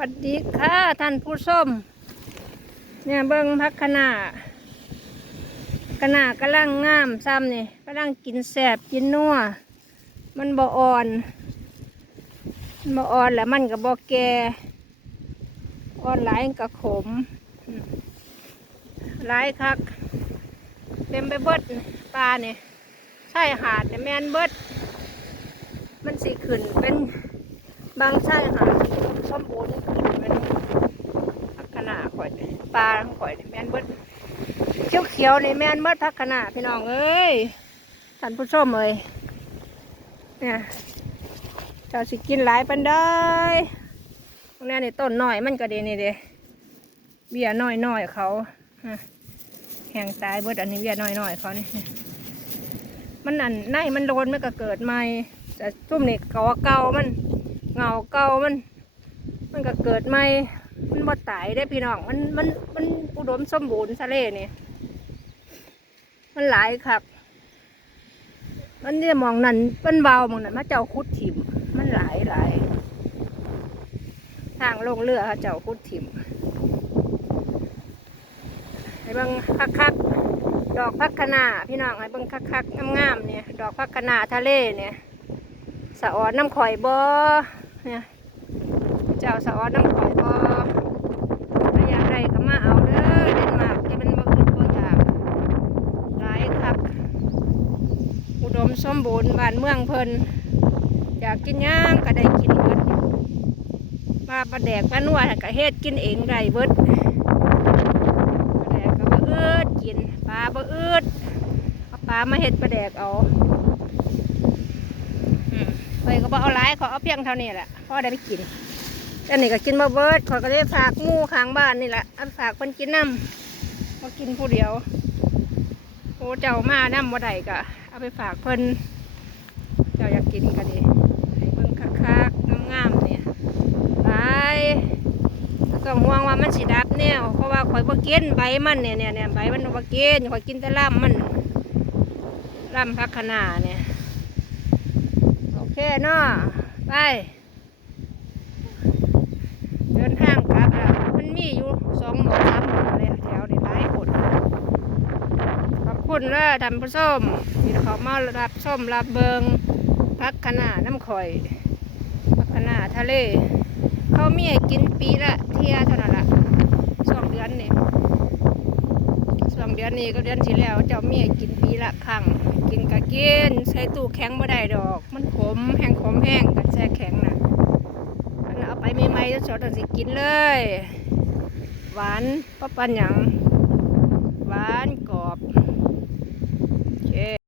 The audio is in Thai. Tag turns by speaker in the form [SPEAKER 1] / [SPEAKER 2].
[SPEAKER 1] วัสดีค่ะ ท่านผู้ชมเนี่ยเบิ้งพักขนาขนากำลังงามซ้ำนี่กำลังกินแสบกินนัวมันบ่อ่อนบ่อ่อนแล้วมันก็บ่แก่อ่อนหลายก็ขมหลายคักเต็มไปเบิดปลาเนี่ยใช่หาดเนี่แมนเบิดมันสิขึ้นเป็น บางชายหาดที่มบูรณ์ขึ้นเป็นพักขนาข่อยปลาของข่อยนี่นเบิดเขียวเขียวๆนี่แม่นเบิดพักขนาพี่น้องเอ้ยท่านผู้ชมเอ้ยเนี่ยเจ้าสิกินหลายปันได้ตรงนี้นี่ต้นหน่อยมันก็ดีนี่เด้เบี้ยน้อยน้อยๆเขาแห้งตายเบิดอันนี้เบี้ยน้อยน้อยๆเขานี่มันอันในมันโดนมันก็เกิดใหม่แต่ซุ่มนี่เก่าเก่ามัน เงาเก่ามัน มันก็เกิดใหม่มันบ่ตายได้พี่น้อง มันมันมันอุดมสมบูรณ์ทะเลนี่มันหลายครับ มันเนี่ยมองนั่นมันเบามองนั่นมาเจ้าคุดถิ่ม มันหลายหลายทางลงเรือเขาเจ้าคุดถิ่มให้บางคักๆดอกพักคนาพี่น้องให้บิ่งคักๆงามๆเนี่ย ดอกพักคนาทะเลเนี่ยสะออนน้ำข่อยบ่ เนี่ยเจ้าสะออนน้ำข่อยบ่ถ้าอยากได้ก็มาเอาเด้อเดนมาร์กจะเป็นบ่อึดบ่อยากหลายคักอุดมสมบูรณ์บ้านเมืองเพิ่นอยากกินย่างก็ได้กินเบิดมาประแดกปลานัวก็เฮ็ดกินเองได้เบิดปลาแดกก็บ่อืดกินปลาบ่อืดเอาปลามาเห็ดปลาแดกเอา อืมไปก็บ่เอาหลายขอเอาเพียงเท่านี้แหละพ่อได้ไปกินอันนี้ก็กินบ่เบิดขอก็เลยฝากหมู่ข้างบ้านนี่แหละเอาฝากคนกินน้ำมากินผู้เดียวโอ้เจ้ามาน้ำบ่ได้ก็เอาไปฝากเพิ่นเจ้าอยากกินก็ดีให้เบิ่งคักๆงามๆเนี่ยไปต้องห่วงว่ามันสิดับแนวเพราะว่าข่อยบ่กินใบมันเนี่ยเนี่ยเนี่ยใบมันบ่กินข่อยกินแต่ล่ำมันล่ำพักขนาเนี่ย เคเนาะไป เดินทางกลับแล้วมันมีอยู่สองหมอสามหมอเลยแถวนี้หลายคนขอบคุณเลยท่านผู้ชมที่เขามารับชมรับเบิงพักขนาน้ำข่อยพักขนาทะเล เขามีให้กินปีละเที่ยเท่านั้นละสองเดือนนี่สองเดือนนี้ก็เดือนที่แล้ว เจ้ามีให้กินปีละครั้ง กินก็กินใช้ตู้แข็งบ่ได้ดอก มันขมแห้งขมแห้งกันแช่แข็งนะอันเอาไปไม่ไหมจะชอดสิกินเลย หวานป้าปันหยังหวานกรอบโอเค